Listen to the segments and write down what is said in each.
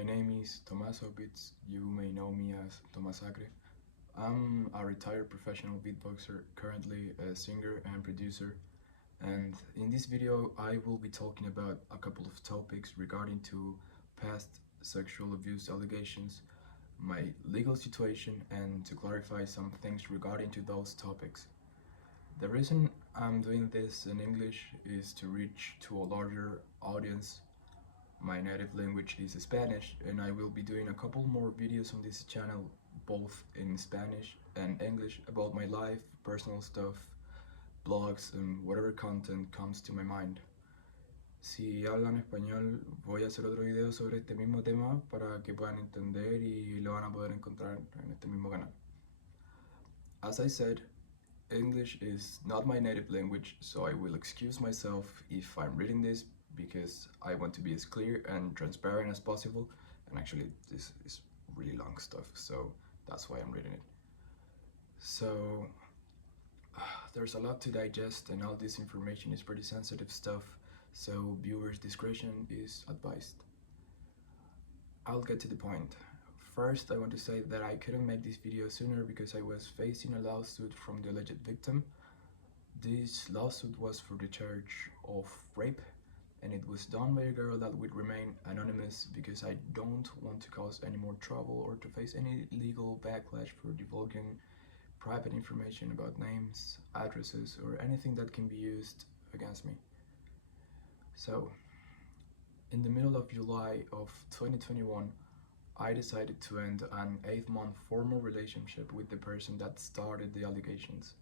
My name is Tomazacre. You may know me as Tomazacre. I'm a retired professional beatboxer, currently a singer and producer. And in this video, I will be talking about a couple of topics regarding to past sexual abuse allegations, my legal situation, and to clarify some things regarding to those topics. The reason I'm doing this in English is to reach to a larger audience. My native language is Spanish, and I will be doing a couple more videos on this channel, both in Spanish and English, about my life, personal stuff, blogs, and whatever content comes to my mind. Si hablan español, voy a hacer otro video sobre este mismo tema para que puedan entender y lo van a poder encontrar en este mismo canal. As I said, English is not my native language, so I will excuse myself if I'm reading this because I want to be as clear and transparent as possible, and actually this is really long stuff, so that's why I'm reading it. So there's a lot to digest, and all this information is pretty sensitive stuff, so viewers' discretion is advised. I'll get to the point. First, I want to say that I couldn't make this video sooner because I was facing a lawsuit from the alleged victim. This lawsuit was for the charge of rape, and it was done by a girl that would remain anonymous because I don't want to cause any more trouble or to face any legal backlash for divulging private information about names, addresses, or anything that can be used against me. So, in the middle of July of 2021, I decided to end an 8-month formal relationship with the person that started the allegations.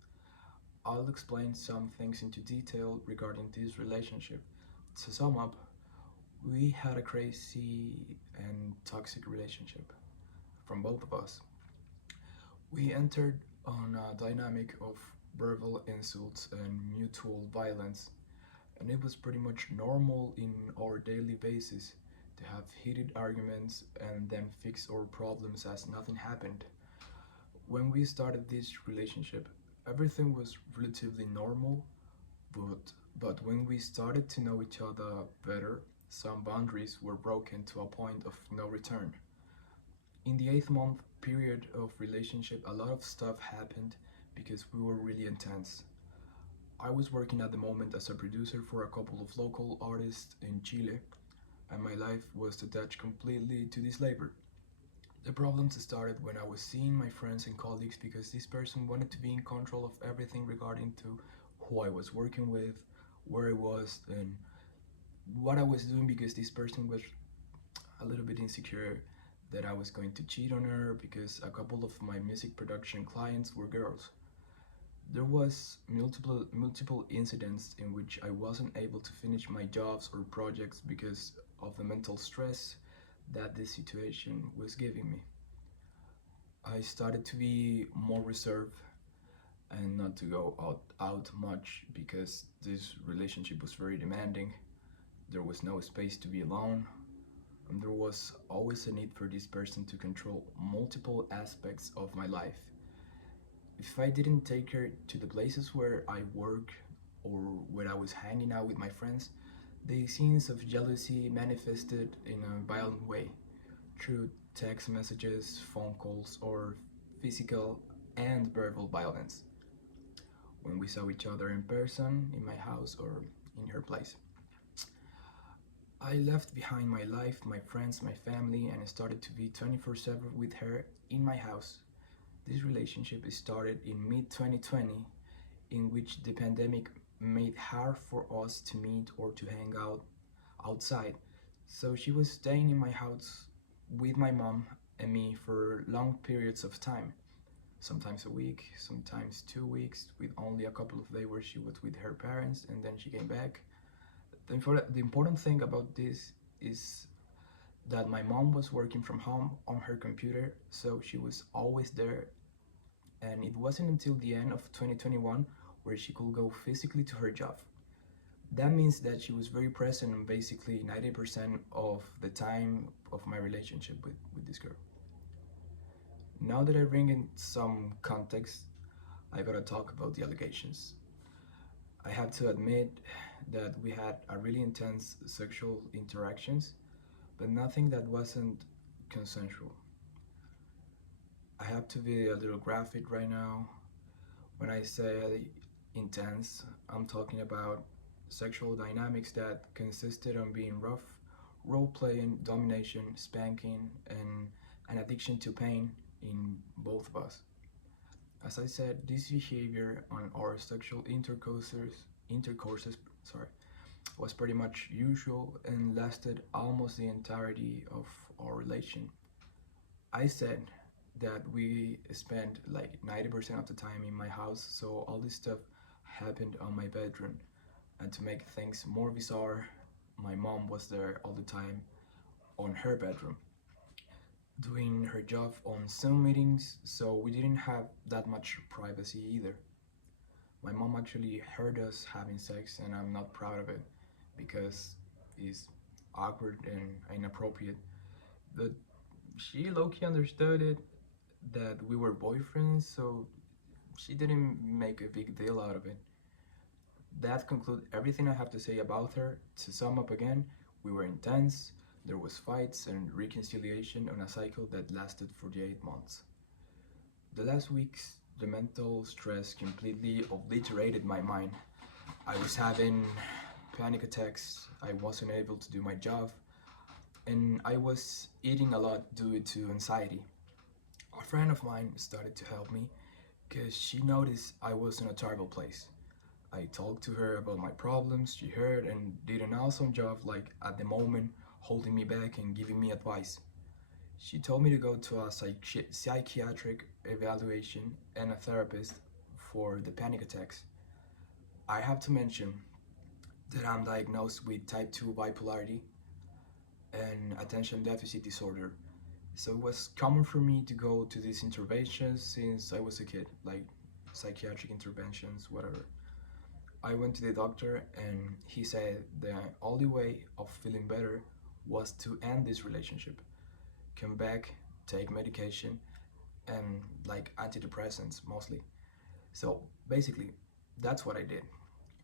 I'll explain some things into detail regarding this relationship. To sum up, we had a crazy and toxic relationship from both of us. We entered on a dynamic of verbal insults and mutual violence, and it was pretty much normal in our daily basis to have heated arguments and then fix our problems as nothing happened. When we started this relationship, everything was relatively normal, but when we started to know each other better, some boundaries were broken to a point of no return. In the 8-month period of relationship, a lot of stuff happened because we were really intense. I was working at the moment as a producer for a couple of local artists in Chile, and my life was attached completely to this labor. The problems started when I was seeing my friends and colleagues because this person wanted to be in control of everything regarding to who I was working with, where I was, and what I was doing, because this person was a little bit insecure that I was going to cheat on her because a couple of my music production clients were girls. There was multiple incidents in which I wasn't able to finish my jobs or projects because of the mental stress that this situation was giving me. I started to be more reserved and not to go out much because this relationship was very demanding. There was no space to be alone, and there was always a need for this person to control multiple aspects of my life. If I didn't take her to the places where I work or where I was hanging out with my friends, the scenes of jealousy manifested in a violent way through text messages, phone calls, or physical and verbal violence when we saw each other in person, in my house, or in her place. I left behind my life, my friends, my family, and started to be 24/7 with her in my house. This relationship started in mid-2020, in which the pandemic made hard for us to meet or to hang out outside. So she was staying in my house with my mom and me for long periods of time, sometimes a week, sometimes 2 weeks, with only a couple of days where she was with her parents and then she came back. The important thing about this is that my mom was working from home on her computer, so she was always there, and it wasn't until the end of 2021 where she could go physically to her job. That means that she was very present on basically 90% of the time of my relationship with this girl. Now that I bring in some context, I gotta talk about the allegations. I have to admit that we had a really intense sexual interactions, but nothing that wasn't consensual. I have to be a little graphic right now. When I say intense, I'm talking about sexual dynamics that consisted on being rough, role playing, domination, spanking, and an addiction to pain in both of us. As I said, this behavior on our sexual intercourses sorry, was pretty much usual and lasted almost the entirety of our relation. I said that we spent like 90% of the time in my house, so all this stuff happened on my bedroom. And to make things more bizarre, my mom was there all the time on her bedroom, doing her job on Zoom meetings, so we didn't have that much privacy either. My mom actually heard us having sex, and I'm not proud of it because it's awkward and inappropriate. But she low-key understood it, that we were boyfriends, so she didn't make a big deal out of it. That concludes everything I have to say about her. To sum up again, we were intense, there was fights and reconciliation on a cycle that lasted 48 months. The last weeks, the mental stress completely obliterated my mind. I was having panic attacks, I wasn't able to do my job, and I was eating a lot due to anxiety. A friend of mine started to help me because she noticed I was in a terrible place. I talked to her about my problems, she heard and did an awesome job, like at the moment, holding me back and giving me advice. She told me to go to a psychiatric evaluation and a therapist for the panic attacks. I have to mention that I'm diagnosed with type 2 bipolarity and attention deficit disorder. So it was common for me to go to these interventions since I was a kid, like psychiatric interventions, whatever. I went to the doctor and he said the only way of feeling better was to end this relationship, come back, take medication, and like antidepressants mostly. So basically, that's what I did.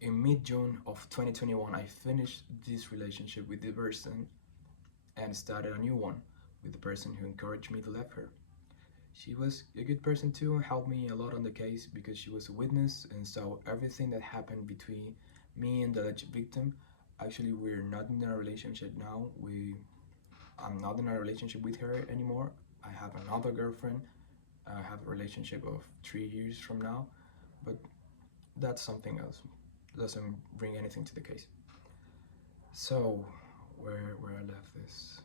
In mid June of 2021, I finished this relationship with the person and started a new one with the person who encouraged me to leave her. She was a good person too and helped me a lot on the case because she was a witness and saw everything that happened between me and the alleged victim. Actually, we're not in a relationship now. I'm not in a relationship with her anymore. I have another girlfriend. I have a relationship of 3 years from now, but that's something else. It doesn't bring anything to the case. So, where I left this.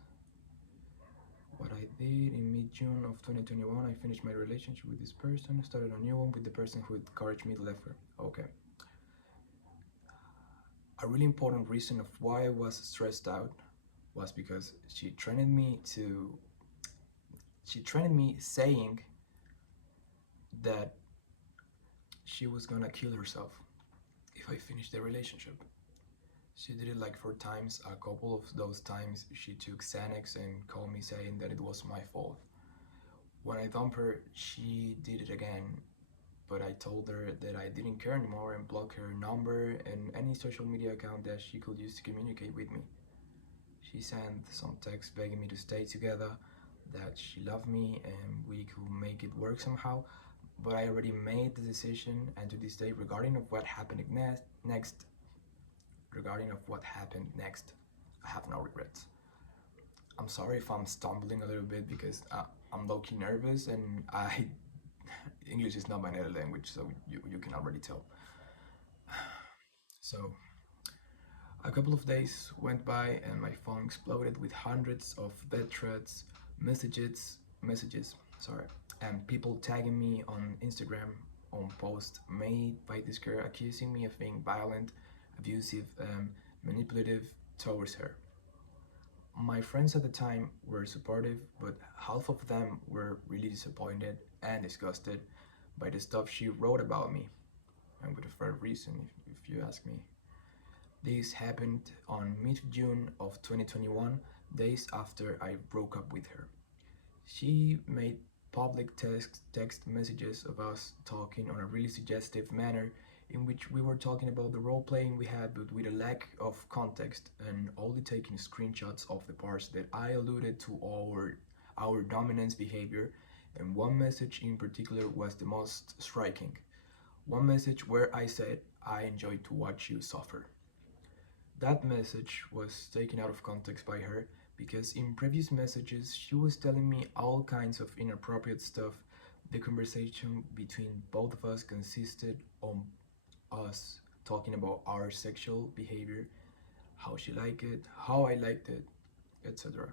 What I did in mid-June of 2021, I finished my relationship with this person, started a new one with the person who encouraged me to leave her. Okay. A really important reason of why I was stressed out was because she trained me saying that she was gonna kill herself if I finished the relationship. She did it like 4 times. A couple of those times she took Xanax and called me saying that it was my fault. When I dumped her, she did it again, but I told her that I didn't care anymore and blocked her number and any social media account that she could use to communicate with me. She sent some text begging me to stay together, that she loved me and we could make it work somehow, but I already made the decision, and to this day, regarding of what happened next, I have no regrets. I'm sorry if I'm stumbling a little bit because I'm low-key nervous and English is not my native language, so you can already tell. So a couple of days went by and my phone exploded with hundreds of death threats, messages, and people tagging me on Instagram on posts made by this girl accusing me of being violent, abusive, and manipulative towards her. My friends at the time were supportive, but half of them were really disappointed and disgusted by the stuff she wrote about me, and with a fair reason, if you ask me. This happened on mid-June of 2021, days after I broke up with her. She made public text messages of us talking on a really suggestive manner in which we were talking about the role playing we had, but with a lack of context and only taking screenshots of the parts that I alluded to our dominance behavior. And one message in particular was the most striking. One message where I said, "I enjoy to watch you suffer." That message was taken out of context by her because in previous messages she was telling me all kinds of inappropriate stuff. The conversation between both of us consisted on us talking about our sexual behavior, how she liked it, how I liked it, etc.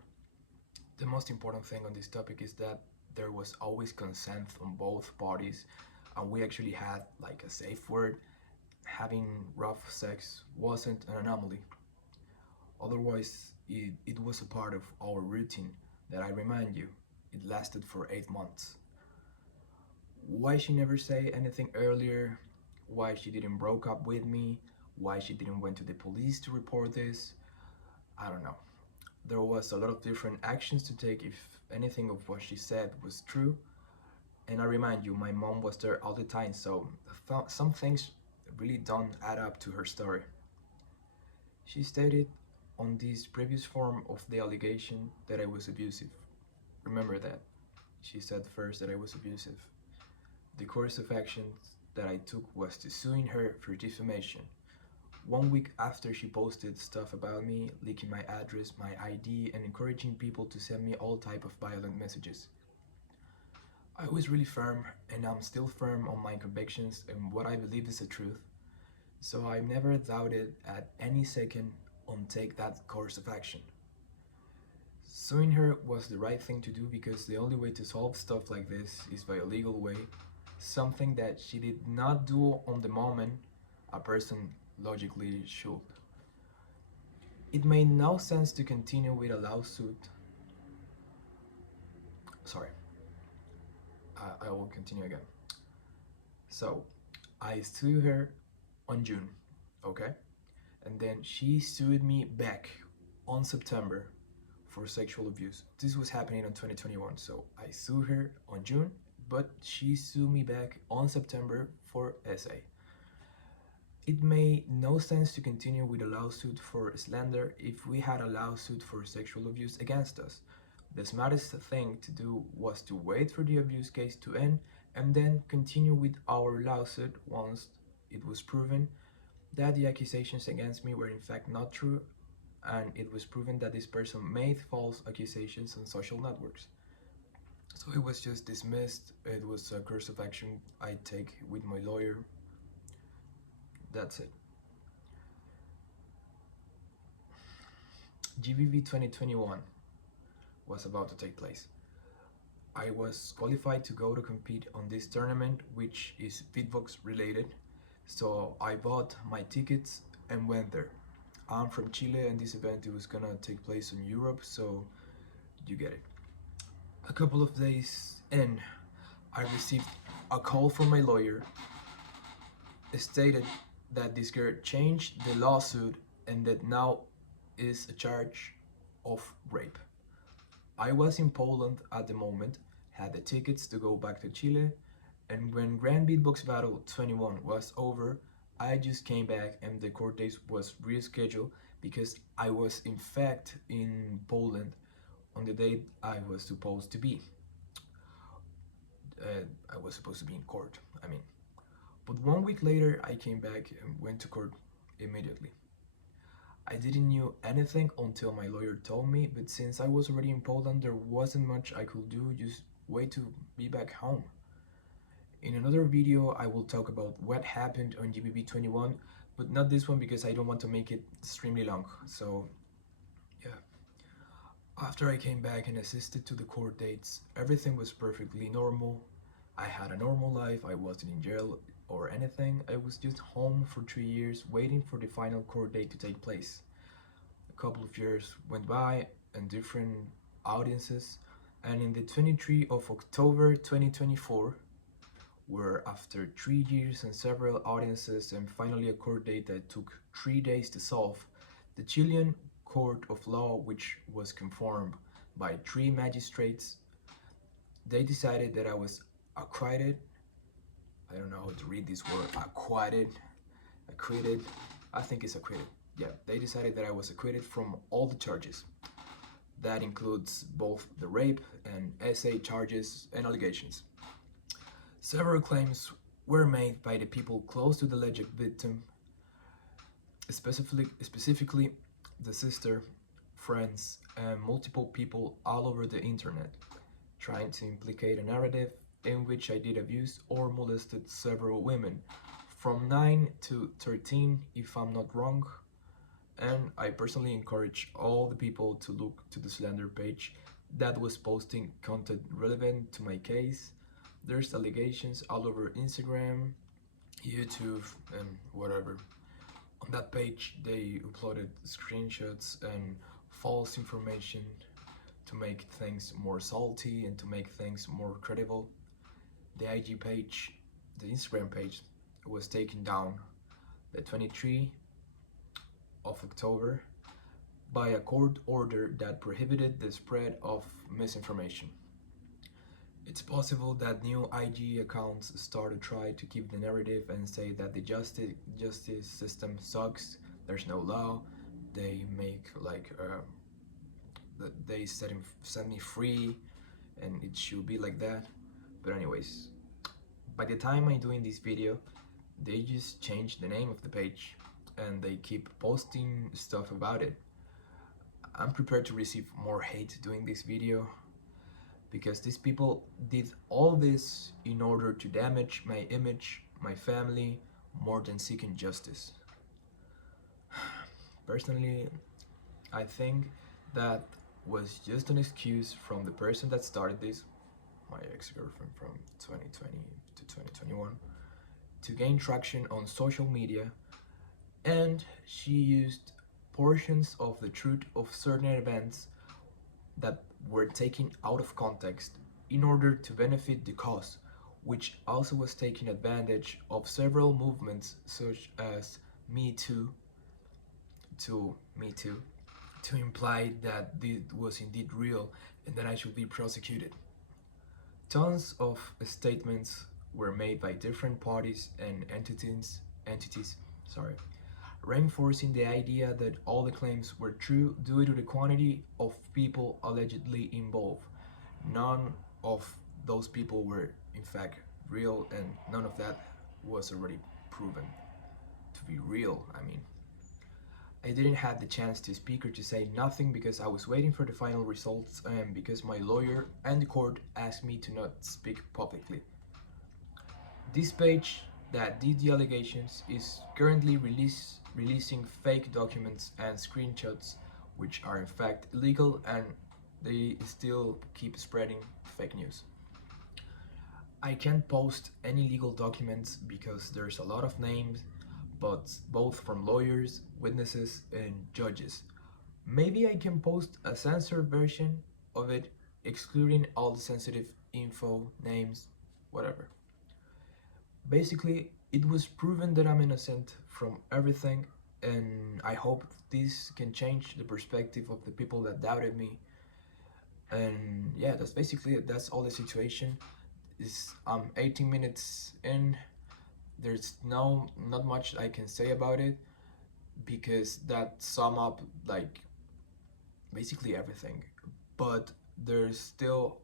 The most important thing on this topic is that there was always consent on both parties, and we actually had like a safe word. Having rough sex wasn't an anomaly. Otherwise, it was a part of our routine that, I remind you, it lasted for 8 months. Why she never say anything earlier, why she didn't broke up with me, why she didn't went to the police to report this, I don't know. There was a lot of different actions to take if anything of what she said was true. And I remind you, my mom was there all the time, so some things really don't add up to her story. She stated on this previous form of the allegation that I was abusive. Remember that. She said first that I was abusive. The course of action that I took was to suing her for defamation. 1 week after she posted stuff about me, leaking my address, my ID, and encouraging people to send me all type of violent messages. I was really firm, and I'm still firm on my convictions and what I believe is the truth. So I never doubted at any second on take that course of action. Suing her was the right thing to do because the only way to solve stuff like this is by a legal way, something that she did not do on the moment a person logically should. It made no sense to continue with a lawsuit. Sorry, I will continue again. So, I sued her on June, okay? And then she sued me back on September for sexual abuse. This was happening in 2021, so I sued her on June, but she sued me back on September for SA. It made no sense to continue with a lawsuit for slander if we had a lawsuit for sexual abuse against us. The smartest thing to do was to wait for the abuse case to end and then continue with our lawsuit once it was proven that the accusations against me were in fact not true, and it was proven that this person made false accusations on social networks. So it was just dismissed. It was a course of action I take with my lawyer. That's it. GBV 2021 was about to take place. I was qualified to go to compete on this tournament, which is beatbox related. So I bought my tickets and went there. I'm from Chile, and this event was gonna take place in Europe, so you get it. A couple of days in, I received a call from my lawyer. It stated that this girl changed the lawsuit and that now is a charge of rape. I was in Poland at the moment, had the tickets to go back to Chile, and when Grand Beatbox Battle 21 was over, I just came back and the court date was rescheduled because I was in fact in Poland on the date I was supposed to be. I was supposed to be in court, I mean. But 1 week later, I came back and went to court immediately. I didn't know anything until my lawyer told me, but since I was already in Poland, there wasn't much I could do, just wait to be back home. In another video, I will talk about what happened on GBB 21, but not this one because I don't want to make it extremely long. So, yeah. After I came back and assisted to the court dates, everything was perfectly normal. I had a normal life, I wasn't in jail or anything. I was just home for 3 years waiting for the final court date to take place. A couple of years went by and different audiences, and in the 23rd of October 2024, where after 3 years and several audiences and finally a court date that took 3 days to solve, the Chilean Court of Law, which was confirmed by 3 magistrates, they decided that I was acquitted. I don't know how to read this word, acquitted acquitted. I think it's acquitted. Yeah, they decided that I was acquitted from all the charges. That includes both the rape and SA charges and allegations. Several claims were made by the people close to the alleged victim, specifically the sister, friends, and multiple people all over the internet, trying to implicate a narrative in which I did abuse or molested several women, from 9 to 13 if I'm not wrong. And I personally encourage all the people to look to the slander page that was posting content relevant to my case. There's allegations all over Instagram, YouTube, and whatever. On that page, they uploaded screenshots and false information to make things more salty and to make things more credible. The IG page, the Instagram page, was taken down the 23 of October by a court order that prohibited the spread of misinformation. It's possible that new IG accounts start to try to keep the narrative and say that the justice system sucks, there's no law, they make like they set me free and it should be like that. But anyways, by the time I'm doing this video, they just changed the name of the page and they keep posting stuff about it. I'm prepared to receive more hate doing this video, because these people did all this in order to damage my image, my family, more than seeking justice. Personally, I think that was just an excuse from the person that started this, my ex-girlfriend from 2020 to 2021, to gain traction on social media, and she used portions of the truth of certain events that were taken out of context in order to benefit the cause, which also was taking advantage of several movements such as Me Too to imply that this was indeed real and that I should be prosecuted. Tons of statements were made by different parties and entities, reinforcing the idea that all the claims were true due to the quantity of people allegedly involved. None of those people were in fact real, and none of that was already proven to be real. I didn't have the chance to speak or to say nothing because I was waiting for the final results and because my lawyer and the court asked me to not speak publicly. This page that did the allegations is currently releasing fake documents and screenshots, which are in fact illegal, and they still keep spreading fake news. I can't post any legal documents because there's a lot of names, but both from lawyers, witnesses, and judges. Maybe I can post a censored version of it, excluding all the sensitive info, names, whatever. Basically, it was proven that I'm innocent from everything, and I hope this can change the perspective of the people that doubted me. And yeah, that's basically it. That's all the situation. I'm 18 minutes in. There's not much I can say about it, because that sum up like basically everything. But there's still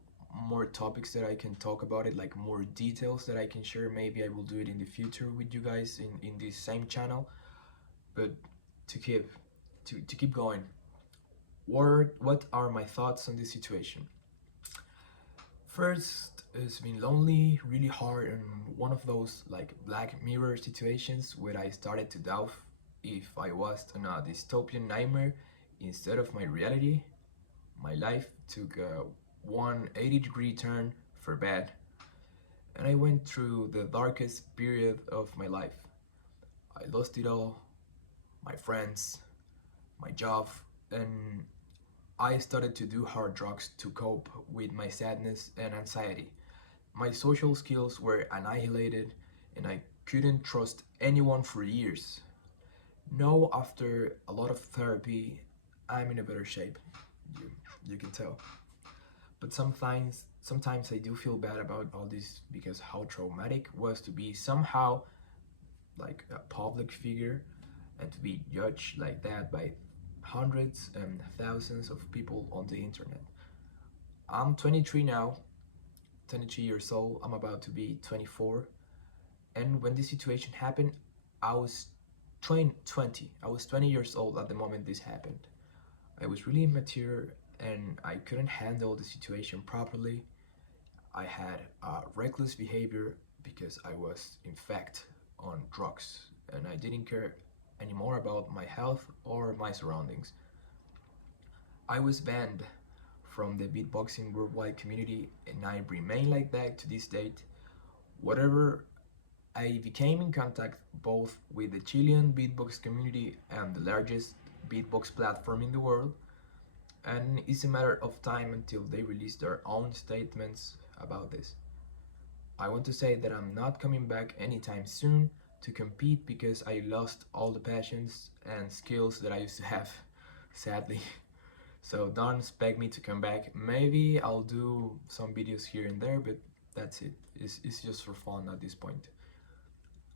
more topics that I can talk about it, like more details that I can share. Maybe I will do it in the future with you guys in this same channel. But to keep going, what are my thoughts on this situation? First, it's been lonely, really hard, and one of those like Black Mirror situations where I started to doubt if I was in a dystopian nightmare instead of my reality. My life took a 180-degree turn for bad, and I went through the darkest period of my life. I lost it all, my friends, my job, and I started to do hard drugs to cope with my sadness and anxiety. My social skills were annihilated, and I couldn't trust anyone for years. Now, after a lot of therapy, I'm in a better shape. You can tell. But sometimes I do feel bad about all this, because how traumatic was to be somehow like a public figure and to be judged like that by hundreds and thousands of people on the internet. I'm 23 now, 23 years old. I'm about to be 24. And when this situation happened, I was 20. I was 20 years old at the moment this happened. I was really immature and I couldn't handle the situation properly. I had reckless behavior because I was, in fact, on drugs and I didn't care anymore about my health or my surroundings. I was banned from the beatboxing worldwide community and I remain like that to this date. Whatever, I became in contact both with the Chilean beatbox community and the largest beatbox platform in the world, and it's a matter of time until they release their own statements about this. I want to say that I'm not coming back anytime soon to compete because I lost all the passions and skills that I used to have, sadly. So don't expect me to come back. Maybe I'll do some videos here and there, but that's it. It's just for fun at this point.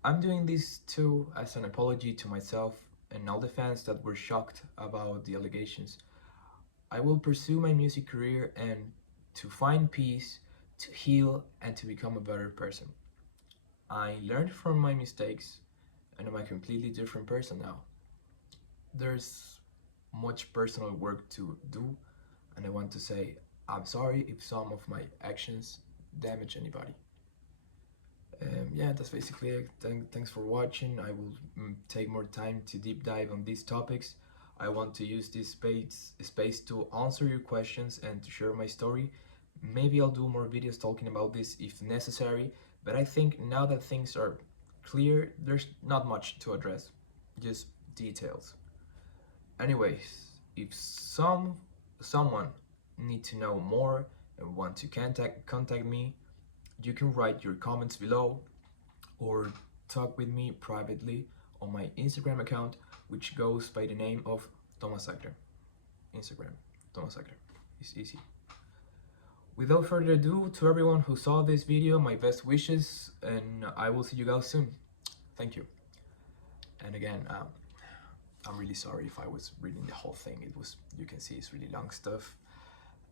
I'm doing this too as an apology to myself and all the fans that were shocked about the allegations. I will pursue my music career and to find peace, to heal, and to become a better person. I learned from my mistakes and I'm a completely different person now. There's much personal work to do, and I want to say I'm sorry if some of my actions damage anybody. Yeah, that's basically it. Thanks for watching. I will take more time to deep dive on these topics. I want to use this space to answer your questions and to share my story. Maybe I'll do more videos talking about this if necessary, but I think now that things are clear, there's not much to address, just details. Anyways, if someone need to know more and want to contact me, you can write your comments below or talk with me privately on my Instagram account, which goes by the name of Tomazacre. Instagram, Tomazacre. It's easy. Without further ado, to everyone who saw this video, my best wishes, and I will see you guys soon. Thank you. And again, I'm really sorry if I was reading the whole thing. It was, you can see it's really long stuff.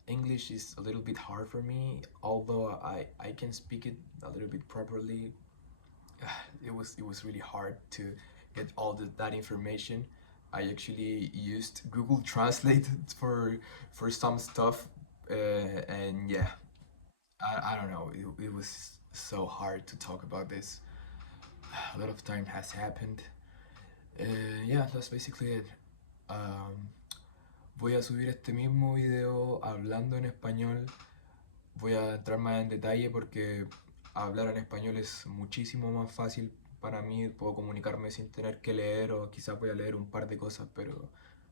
English is a little bit hard for me, although I can speak it a little bit properly. It was really hard to get all that information. I actually used Google Translate for some stuff, and yeah, I don't know. It was so hard to talk about this. A lot of time has happened. Yeah, that's basically it. Um, Voy a subir este mismo video hablando en español. Voy a entrar más en detalle porque hablar en español es muchísimo más fácil para mí. Puedo comunicarme sin tener que leer o quizás voy a leer un par de cosas, pero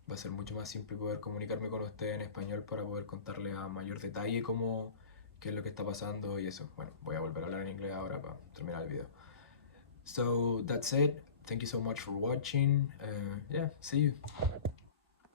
va a ser mucho más simple poder comunicarme con ustedes en español para poder contarle a mayor detalle cómo, qué es lo que está pasando y eso. Bueno, voy a volver a hablar en inglés ahora para terminar el video. So that's it. Thank you so much for watching. Yeah, see you.